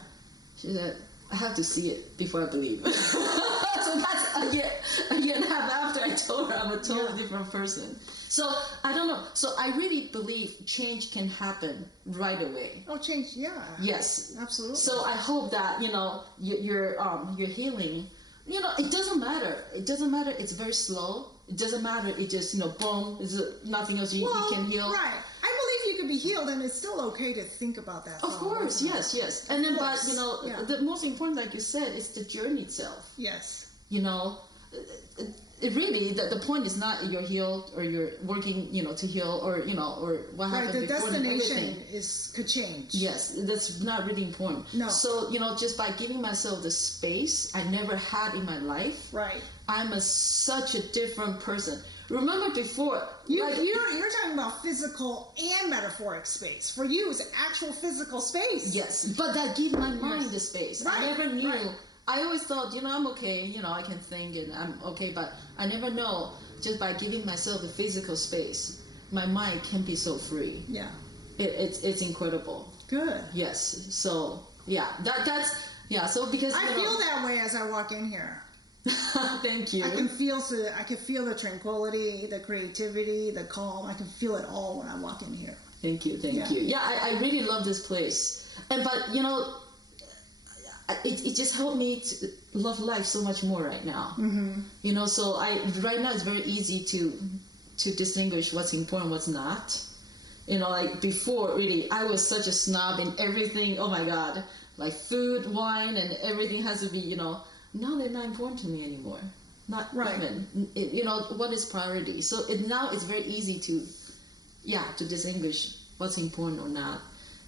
She said, I have to see it before I believe. So that's a year and a half after I told her I'm a totally different person. So I don't know. So I really believe change can happen right away. Oh, change, yeah. Yes. Absolutely. So I hope that, your healing, it doesn't matter. It doesn't matter. It's very slow. It doesn't matter. It just, boom, there's nothing else you can heal. Right. I believe you can be healed, and it's still okay to think about that. Of course, yes. And then, but, Yeah. the most important, like you said, is the journey itself. Yes. It really, the point is not you're healed or you're working, to heal or what happened Right, the before. destination could change. Yes, that's not really important. No. So, just by giving myself the space I never had in my life, Right. I'm such a different person. Remember before, You're talking about physical and metaphoric space. For you, it's actual physical space. yes, but that gave my mind the space. Right, I never knew. right. I always thought, I'm okay, I can think and I'm okay, but I never know, just by giving myself the physical space, my mind can be so free. Yeah. It's incredible. Good. Yes. So, yeah, so because, I feel that way as I walk in here. Thank you. I can feel the tranquility, the creativity, the calm. I can feel it all when I walk in here. Thank you. Yeah, I really love this place. But it just helped me to love life so much more right now. Mm-hmm. So right now it's very easy to distinguish what's important, what's not. Like before, really, I was such a snob in everything. Oh my God, like food, wine, and everything has to be, now they're not important to me anymore. Not even. What is priority? So now it's very easy to distinguish what's important or not.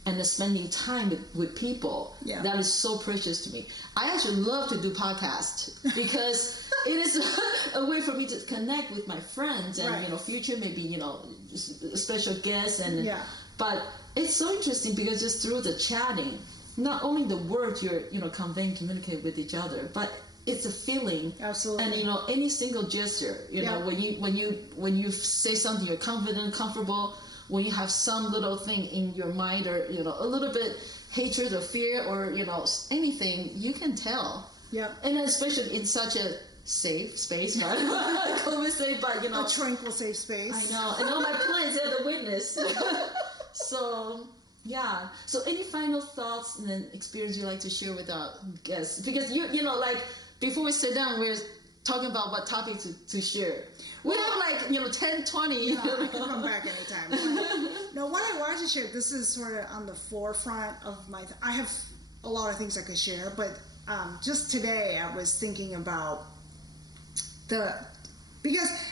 And spending time with people, that is so precious to me. I actually love to do podcasts because it is a way for me to connect with my friends and future maybe special guests but it's so interesting because just through the chatting, not only the words you're conveying, communicate with each other, but it's a feeling. Absolutely. And any single gesture, when you say something, you're confident, comfortable. When you have some little thing in your mind or, a little bit hatred or fear or, anything, you can tell. Yeah. And especially in such a safe space, right? COVID safe, but, A tranquil, safe space. I know. And all my plants are the witness. So, yeah. So any final thoughts and then experience you'd like to share with our guests? Because, before we sit down, we're talking about what topic to share. We have 10, 20. I can come back anytime. No, what I wanted to share, this is sort of on the forefront of I have a lot of things I could share, but just today I was thinking about because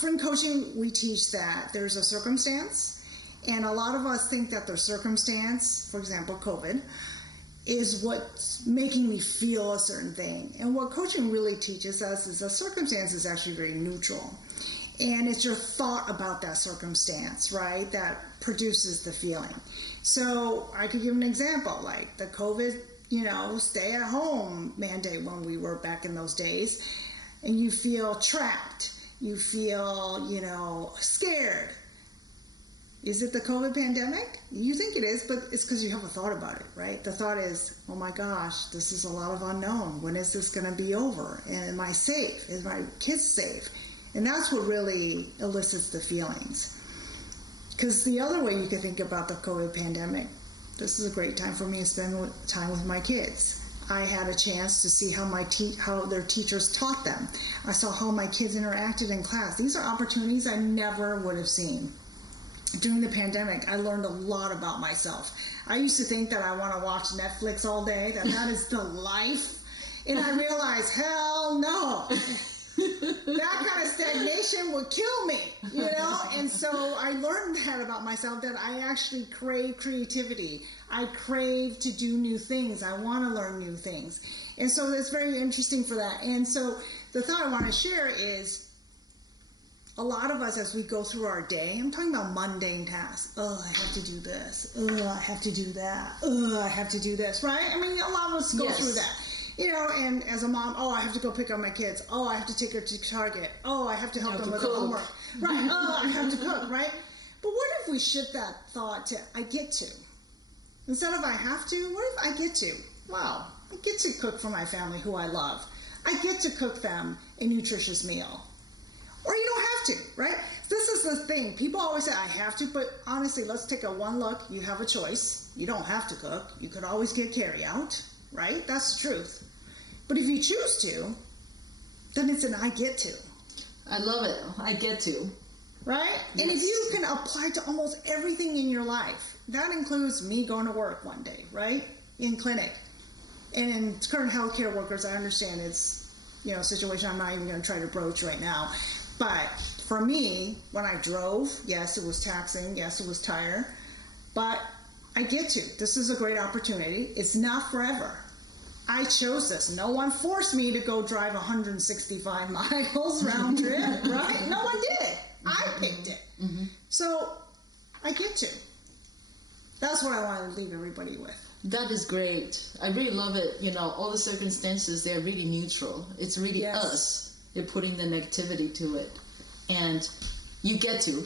from coaching we teach that there's a circumstance, and a lot of us think that the circumstance, for example, COVID, is what's making me feel a certain thing. And what coaching really teaches us is a circumstance is actually very neutral. And it's your thought about that circumstance, right, that produces the feeling. So I could give an example, like the COVID, stay at home mandate when we were back in those days, and you feel trapped, you feel, scared. Is it the COVID pandemic? You think it is, but it's because you have a thought about it, right? The thought is, oh my gosh, this is a lot of unknown. When is this going to be over? And am I safe? Is my kids safe? And that's what really elicits the feelings. Because the other way you could think about the COVID pandemic, this is a great time for me to spend time with my kids. I had a chance to see how their teachers taught them. I saw how my kids interacted in class. These are opportunities I never would have seen during the pandemic, I learned a lot about myself. I used to think that I want to watch Netflix all day, that is the life. And I realized, hell no. That kind of stagnation would kill me, you know? And so I learned that about myself, that I actually crave creativity. I crave to do new things. I want to learn new things. And so that's very interesting for that. And so the thought I want to share is, a lot of us, as we go through our day, I'm talking about mundane tasks. Oh, I have to do this. Oh, I have to do that. Oh, I have to do this, right? I mean, a lot of us go through that. You know, and as a mom, oh, I have to go pick up my kids. Oh, I have to take her to Target. Oh, I have to help them with their homework. Right. Oh, I have to cook, right? But what if we shift that thought to I get to? Instead of I have to, what if I get to? Wow, I get to cook for my family who I love. I get to cook them a nutritious meal. Or you don't have to, right? This is the thing. People always say, I have to, but honestly, let's take a one look. You have a choice. You don't have to cook. You could always get carry out, right? That's the truth. But if you choose to, then it's an I get to. I love it. I get to. Right? Yes. And if you can apply to almost everything in your life, that includes me going to work one day, right? In clinic. And in current healthcare workers, I understand it's, you know, a situation I'm not even going to try to broach right now. But for me, when I drove, yes, it was taxing. Yes, it was tired. But I get to. This is a great opportunity. It's not forever. I chose this. No one forced me to go drive 165 miles round trip, right? No one did. I picked it. Mm-hmm. So I get to. That's what I want to leave everybody with. That is great. I really love it. You know, all the circumstances, they're really neutral. It's really us. You're putting the negativity to it. And you get to.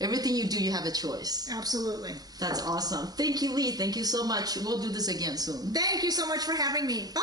Everything you do, you have a choice. Absolutely. That's awesome. Thank you, Li. Thank you so much. We'll do this again soon. Thank you so much for having me. Bye.